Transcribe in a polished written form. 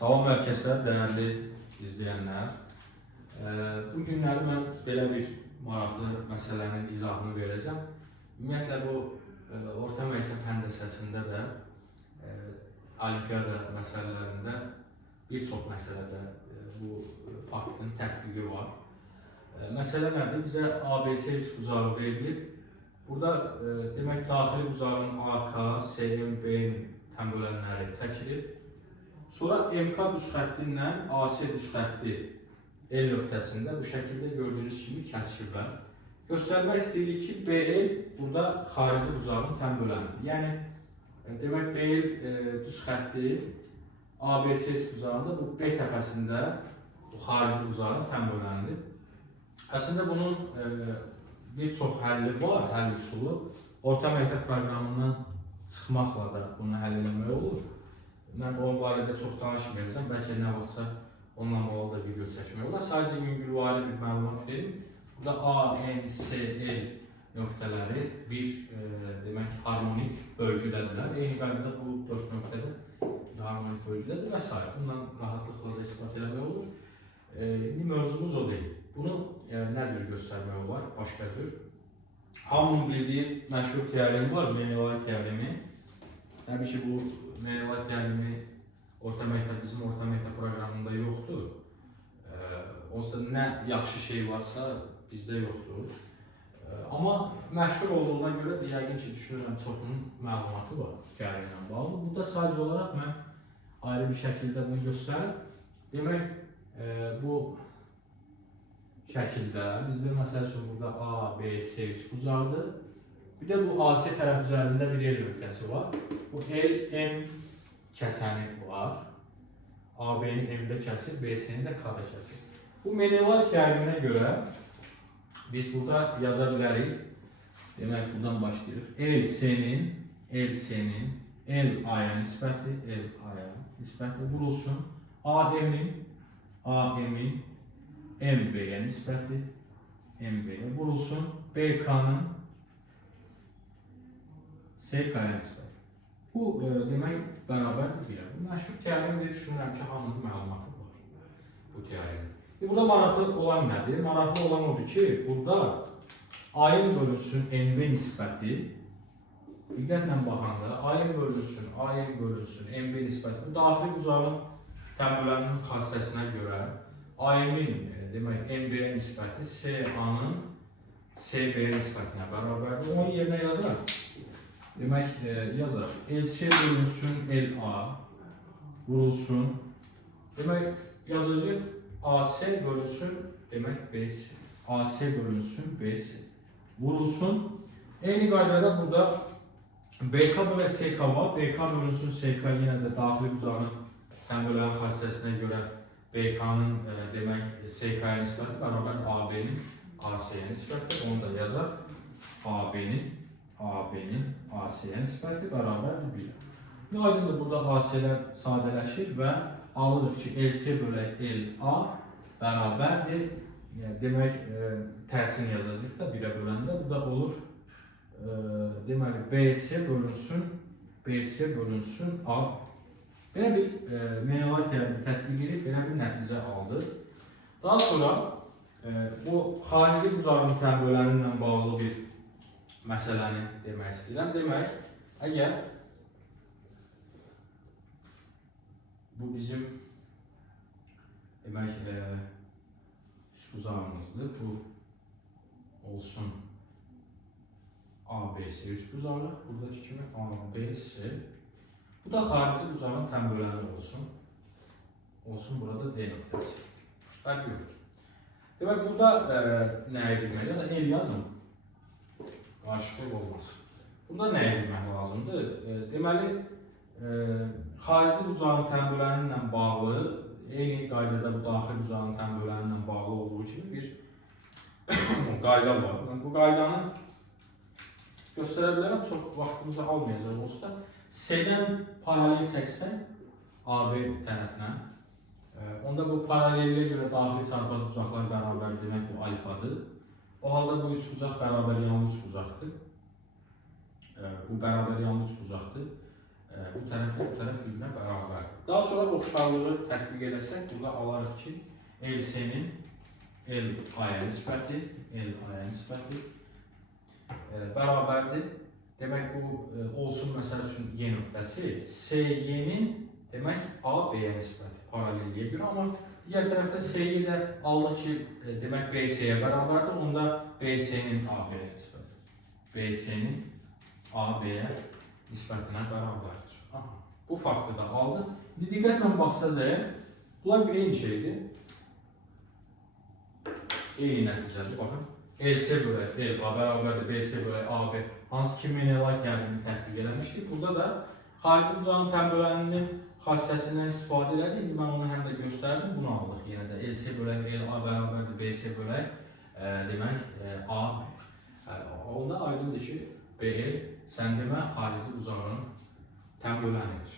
Salam hər kəsə, dəyərli izləyənlər. Bu günləri mən belə bir maraqlı məsələnin izahını verəcəm. Ümumiyyətlə bu orta məktəb həndəsəsində də olimpiada məsələlərində bir çox məsələdə bu faktın tətbiqi var. Məsələ nədir? Bizə ABC üçbucağı verilib. Burada demək daxili bucağın AK, CM, B-nin tənbölənləri çəkilir. Sonra MK düz xətti ilə AC düz xətti L nöqtəsində bu şəkildə gördüyünüz kimi kəsirlər. Göstərmək istəyirik ki, BL burada xarici bucağın tənbölənidir. Yəni, demək BL düz xətti ABC bucağında bu B təpəsində bu xarici bucağın tənbölənidir. Əslində bunun bir çox həlli var, həll üsulu. Orta məktəb proqramından çıxmaqla da bunu həll etmək olur. Mən onun barədə çox danışmayacağım, bəlkə nə vaxtsa onunla bağlı da video çəkmək olar. Sadəcə yüngülvari bir məlumat verim. Burada A, N, C, L nöqtələri bir demək harmonik bölgüdədirlər. Eyni qaydada bu 4 nöqtədə bir harmonik bölgüdədir və s. Bundan rahatlıqla da ispat eləmək olur. İndi mövzumuz o deyil. Bunu nə cür göstərmək olar? Başqa cür. Hamının bildiyi məşhur teoremi var, Menelay teoremi. Təbii ki, bu Menelay teoremi bizim orta məktəb proqramında yoxdur. Onsuz da nə yaxşı şey varsa bizdə yoxdur. Amma məşhur olduğuna görə də yəqin ki, düşünürəm çoxunun məlumatı var teoremi ilə bağlı. Burada sadəcə olaraq mən ayrı bir şəkildə bunu göstərim. Demək, bu şəkildə bizdə məsəl üçün burada A, B, C üçbucaqdır. Bir də bu AC tərəf üzərində bir L nöqtəsi var. Bu L, M kəsəni var. AB-ni M-də kəsir, BC-ni də K-da kəsir. Bu Menelay teoreminə görə biz burada yaza bilərik. Demək, buradan başlayırıq. LC-nin L-A-ya nisbəti, L-A-ya nisbəti vurulsun. AM-in MB-yə nisbəti, MB-yə vurulsun. BK-nın CK-yə nisbəti. Bu, demək, bərabərdir bilir. Bu məşhur teoremi deyə düşünürəm ki, hamının məlumatı var bu teoremi. Burada maraqlı olan nədir? Maraqlı olan odur ki, burada A-ın bölünsün NB nisbəti, diqqətlə baxanda A-ın bölünsün NB nisbəti, bu daxili bucağın tənböləninin xassəsinə görə A-ın demək, NB-yə nisbəti CA-nın CB-yə nisbətinə bərabərdir. Onun yerinə yazaraq. Demək, yazaraq. LC bölünsün LA vurulsun. Demək, yazacaq AC bölünsün, demək BC. AC bölünsün BC vurulsun. Eyni qaydada burada BK və SK var. BK bölünsün SK yenə də daxili bucağın tənbölən xassəsinə görə BK-nın demək SK-yə nisbəti bərabər AB-nin AC-yə nisbəti. Onu da yazaq. AB-nin AC-yə nisbəti bərabərdir 1. Aydındır, burada AC-lər sadələşir və alırıq ki, LC bölü LA bərabərdir. Demək, tərsini yazacaq da 1-ə böləndə. Burada olur, deməli, BC bölünsün A. Belə bir Menelay teoremi tətbiq edib, belə bir nəticə aldı. Daha sonra bu xarici bucağın tənböləri ilə bağlı bir məsələni demək istəyirəm. Demək, əgər bu bizim demək üçbucağımızdır. Bu olsun ABC üçbucağı. Buradakı kimi ABC. Bu da xarici bucağın tənböləni olsun. Olsun burada D nöqtəsi. Fərq yoxdur. Demək, burada nəyi bilmək? Ya da L yazın. Qarışıqlıq olmaz. Burada nəyə bilmək lazımdır? Deməli, xarici bucağın tənböləni ilə bağlı, eyni qaydada bu daxili bucağın tənböləni ilə bağlı olduğu kimi bir qayda var. Bu qaydanı göstərə bilərəm, çox vaxtımızı almayacaq olsa. C-dən paralel çəksən AB tərəfinə, onda bu paralelliyə görə daxili çarpaz bucaqlar bərabər demək bu alfadır. O halda bu üçbucaq bərabər yanlı üçbucaqdır. Bu bərabər yanlı üçbucaqdır. bu tərəf bir-birinə bərabərdir. Daha sonra oxşarlığı tətbiq etsək, burada alarıq ki, LC-nin L-aya nisbəti bərabərdir. Demək, bu olsun məsəl üçün Y nöqtəsi, SY-nin demək A-B-yə nisbəti paralelliyə görə, amma digər tərəfdə SY də aldı ki, demək BC-yə bərabərdir, onda BC-nin A-B-yə nisbəti. BC-nin A-B-yə nisbətinə bərabərdir. Aha, bu faktı da aldı. İndi diqqətlə baxsaq əgər, bunlar bir eyni şeydir. Eyni nəticədir, baxın. LC bölək L-A bərabərdir BC bölək AB, hansı ki Menelay təbirini tətbiq eləmişdik. Burada da xarici bucağın təm böləninin xassəsindən istifadə elədik. İndi mən onu həm də göstərdim, bunu aldıq yenə də. LC bölək L-A bərabərdir BC bölək demək AB. Onda aydındır ki, BL sən demə xarici bucağın təm bölənidir.